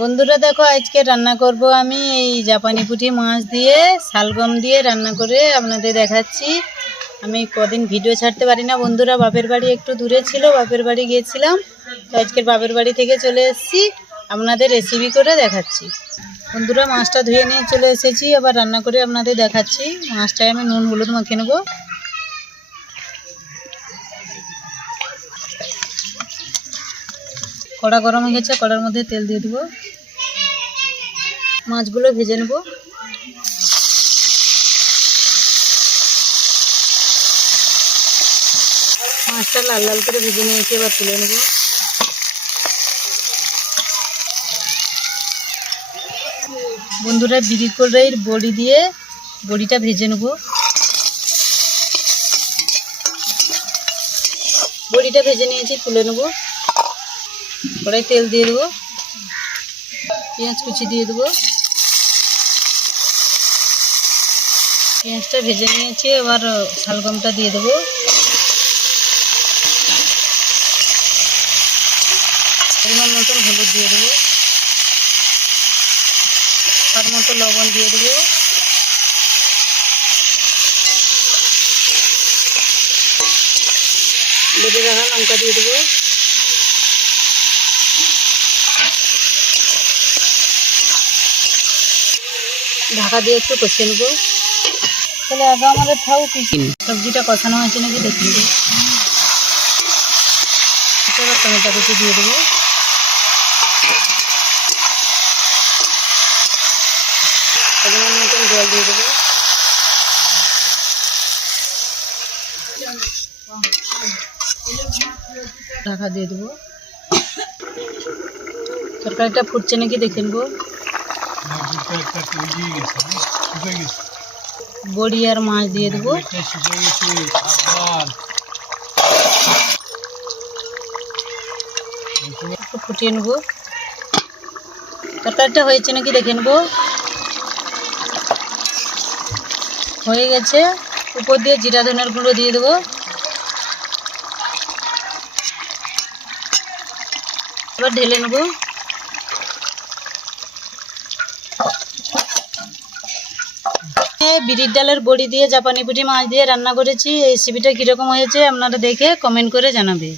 বন্ধুরা দেখো, আজকে রান্না করব আমি এই জাপানি পুঁটি মাছ দিয়ে শালগম দিয়ে রান্না করে আপনাদের দেখাচ্ছি। আমি কদিন ভিডিও ছাড়তে পারি না বন্ধুরা, বাপের বাড়ি একটু দূরে ছিল, বাপের বাড়ি গিয়েছিলাম, তো আজকের বাপের বাড়ি থেকে চলে এসেছি, আপনাদের রেসিপি করে দেখাচ্ছি। বন্ধুরা মাছটা ধুয়ে নিয়ে চলে এসেছি, আবার রান্না করে আপনাদের দেখাচ্ছি। মাছটায় আমি নুন হলুদ মাখিয়ে নেব। কড়া গরম হয়ে গেছে, কড়ার মধ্যে তেল দিয়ে দেবো, মাছগুলো ভেজে নেব। মাছটা লাল লাল করে ভেজে নিয়েছি, এবার তুলে নেব। বন্ধুরা বিড়ি কড়াইয়ের বড়ি দিয়ে বড়িটা ভেজে নেব। বড়িটা ভেজে নিয়েছি, তুলে নেব। কড়াই তেল দিয়ে দেবো, পেঁয়াজ কুচি দিয়ে দেবো। পেঁয়াজটা ভেজে নিয়েছি, এবার শালগমটা দিয়ে দেবো। পরিমাণ মতন হলুদ দিয়ে দেবো, স্বাদ মতো লবণ দিয়ে দেবো। বেটে রাখা লঙ্কা দিয়ে দেবো। ঢাকা দিয়ে একটু কষিয়ে নেবো। তাহলে আগে আমাদের থাও কিছু সবজিটা কষানো হয়েছে নাকি দেখে নেবো। এবার টমেটো কুচি দিয়ে দেবো। পরিমাণ মতন জল দিয়ে দেবো। ঢাকা দিয়ে দেবো। তরকারিটা ফুটছে নাকি দেখে নেবো। বড়ি আর মাছ দিয়ে দেবো। একটু ফুটিয়ে নেবো। তরকারিটা হয়েছে নাকি দেখে নেবো। হয়ে গেছে, উপর দিয়ে জিরা ধনের গুঁড়ো দিয়ে দেবো। এবার ঢেলে নেবো। বিরির ডালের বড়ি দিয়ে জাপানি পুঁটি মাছ দিয়ে রান্না করেছি। এই রেসিপিটা কীরকম হয়েছে আপনারা দেখে কমেন্ট করে জানাবে।